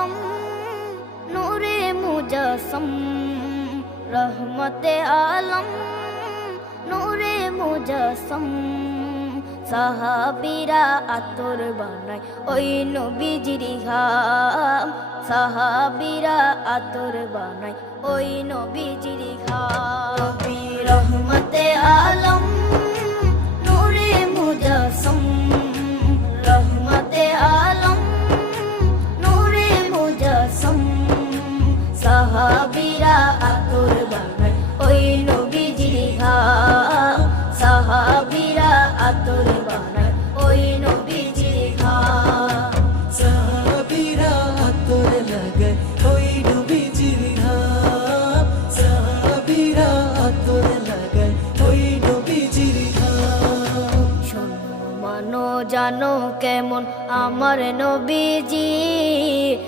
आलम नूरे मुजस्सम रहमते आलम नूरे मुजस्सम সাহাবীরা আতর বানায় ওই নবীজির ঘাম সাহাবীরা আতর বানায় ওই নবীজির ঘাম নবী রহমতে আলম নূরে মুজস্সম রহমতে আলম নূরে মুজস্সম সাহাবীরা আতর বানায় ওই নবীজির ঘাম সাহাবীরা আতর বানায় ওই নবীজির ঘাম সাহাবীরা আতর লাগায় ওই নবীজির ঘাম সাহাবীরা আতর লাগায় ওই নবীজির ঘাম শোনো মানো জানো কেমন আমার নবীজি